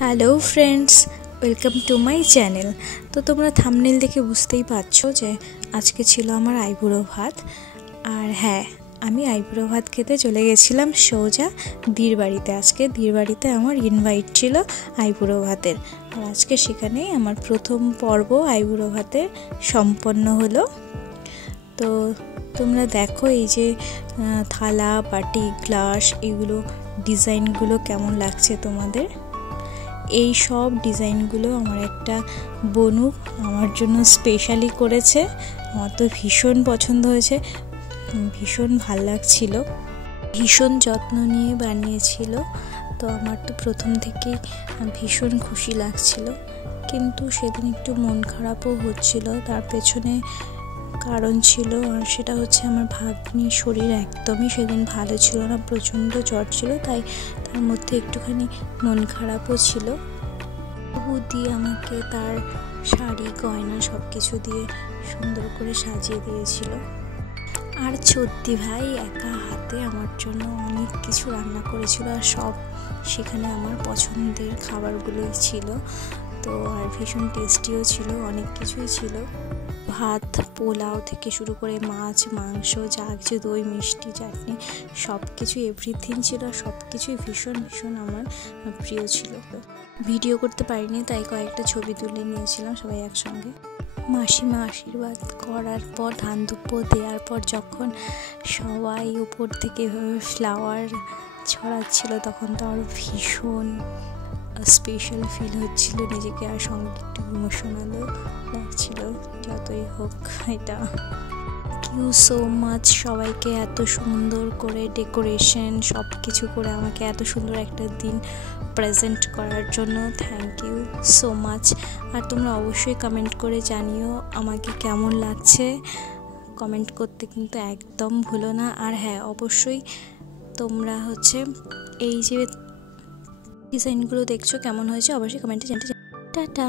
Hello friends, welcome to my channel. তো তোমরা thumbnail দেখে বুঝতেই পারছো যে আজকে ছিল আমার আইবুড়ো ভাত। আর হ্যাঁ, আমি আইবুড়ো ভাত খেতে চলে গেছিলাম সোজা দির বাড়িতে। আজকে দির বাড়িতে আমার ইনভাইট ছিল আইবুড়ো ভাতের, আর আজকে সেখানেই আমার প্রথম পর্ব আইবুড়ো ভাতের সম্পন্ন হলো। তো তোমরা দেখো এই যে থালা, বাটি, গ্লাস, এগুলো ডিজাইনগুলো কেমন লাগছে তোমাদের। এই সব ডিজাইনগুলো আমার একটা বনু আমার জন্য স্পেশালি করেছে। আমার তো ভীষণ পছন্দ হয়েছে, ভীষণ ভাল লাগছিল, ভীষণ যত্ন নিয়ে বানিয়েছিল। তো আমার তো প্রথম থেকেই ভীষণ খুশি লাগছিল, কিন্তু সেদিন একটু মন খারাপও হচ্ছিল। তার পেছনে কারণ ছিল, আর সেটা হচ্ছে আমার ভাগ্নির শরীর একদমই সেদিন ভালো ছিল না, প্রচণ্ড জ্বর ছিল, তাই তার মধ্যে একটুখানি মন খারাপও ছিল। বৌদি আমাকে তার শাড়ি, গয়না সব কিছু দিয়ে সুন্দর করে সাজিয়ে দিয়েছিল। আর চদ্দি ভাই একা হাতে আমার জন্য অনেক কিছু রান্না করেছিল, আর সব সেখানে আমার পছন্দের খাবারগুলোই ছিল। তো আর ভীষণ টেস্টিও ছিল, অনেক কিছুই ছিল। ভাত, পোলাও থেকে শুরু করে মাছ, মাংস, যা কিছু, দই, মিষ্টি, চাটনি, সব কিছু এভরিথিং ছিল। সব কিছুই ভীষণ ভীষণ আমার প্রিয় ছিল। ভিডিও করতে পারিনি, তাই কয়েকটা ছবি তুলে নিয়েছিলাম সবাই একসঙ্গে। মাসিমা আশীর্বাদ করার পর, ধান দুব্য দেওয়ার পর যখন সবাই উপর থেকে ফ্লাওয়ার ছড়াচ্ছিল, তখন তো আরও ভীষণ স্পেশাল ফিল হচ্ছিল নিজেকে, আর সঙ্গে একটু ইমোশনালও লাগছিল। যতই হোক, এটা থ্যাংক ইউ সো মাচ সবাইকে, এত সুন্দর করে ডেকোরেশন সব কিছু করে আমাকে এত সুন্দর একটা দিন প্রেজেন্ট করার জন্য থ্যাংক ইউ সো মাচ। আর তোমরা অবশ্যই কমেন্ট করে জানিও আমাকে কেমন লাগছে, কমেন্ট করতে কিন্তু একদম ভুলো না। আর হ্যাঁ, অবশ্যই তোমরা এই যে ডিজাইনগুলো দেখছো কেমন হয়েছে অবশ্যই কমেন্টে জানাতে। Tata,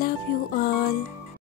love you all.